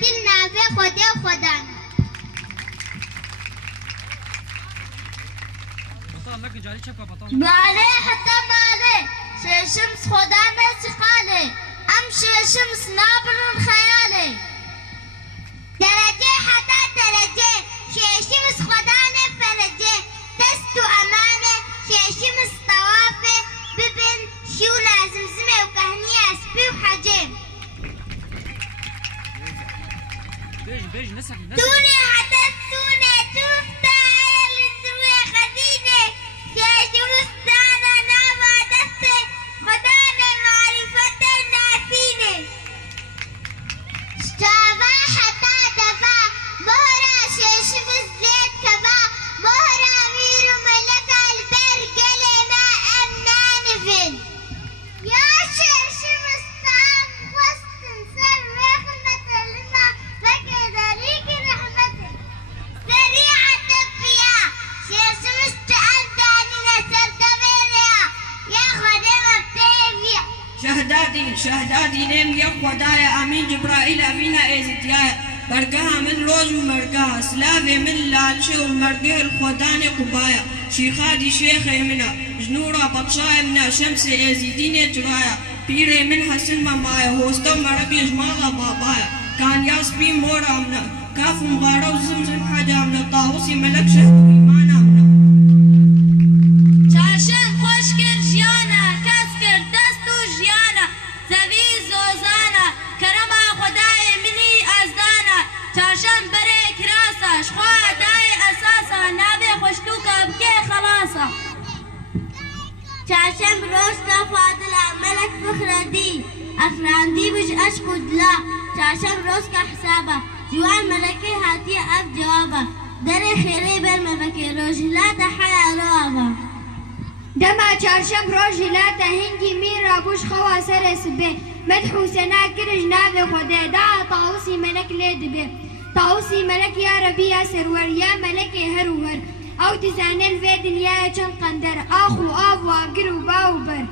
دل نافع خودی و خودانه باله حتى باله شمس خدانه سقاله امشي شمس نابل خيالي درجه حتى درجه شمس خدانه فرجه دست امانه شمس طوافه ببن شو لازم زمه وكهنيه اسبي وحجه توني حتى توني تفتح للدروي خدينه شمس دانا نابا دسته خدانه معرفه ناسينه اشتابا حتى دفا مهرة شمس زيت كبا مهرة أمير ملك البرقل ما أمنان فين يا شمس طعم وسط سر رحمة لما فكذا ليك رحمته سريعة الفيا شمس تأذاني نسر دميريا يا خدمة بتيفيا شهدادي نيم يا خدايا امين جبرائيل ابينا ازتيايا برقها من روز ومرقها سلافي من لالشي ومرقه الخداني قبايا شيخادي شيخي منا جنورا بطشاي منا شمس ازيديني ترايا بيري منها سلمى مايا هوستو مرقي جمالا بابايا كان ياسبي مورا منا كاف مغارو زمزم حاجة منا طاوسي ملك شهد ويمانا منا چارشن خوش کر جیانا کس کر دست و جیانا زوی زوزانا کرما خدای منی ازدانا چارشن بره کراسا شخوا دای اساسا نابه خوشتوکا بکه خلاصا چارشن روشتا فاضلا ملك فخردی افراندی بج اشکو دلا چارشن روشتا حسابا جوان ملكي هاتي اف جوابا دري خيري بالمفكي روجلاتا حيا روابا دما چارشم روز لاتا هنگی میر راگوش خوا سر سبه مدحو سنا کرج ناوی خوده دا طاوسی ملک لید به طاوسی ملک یا ربی یا سرور یا ملک هرور او تزانل في دنیا چند قندر آخو آب و اگر و باو بر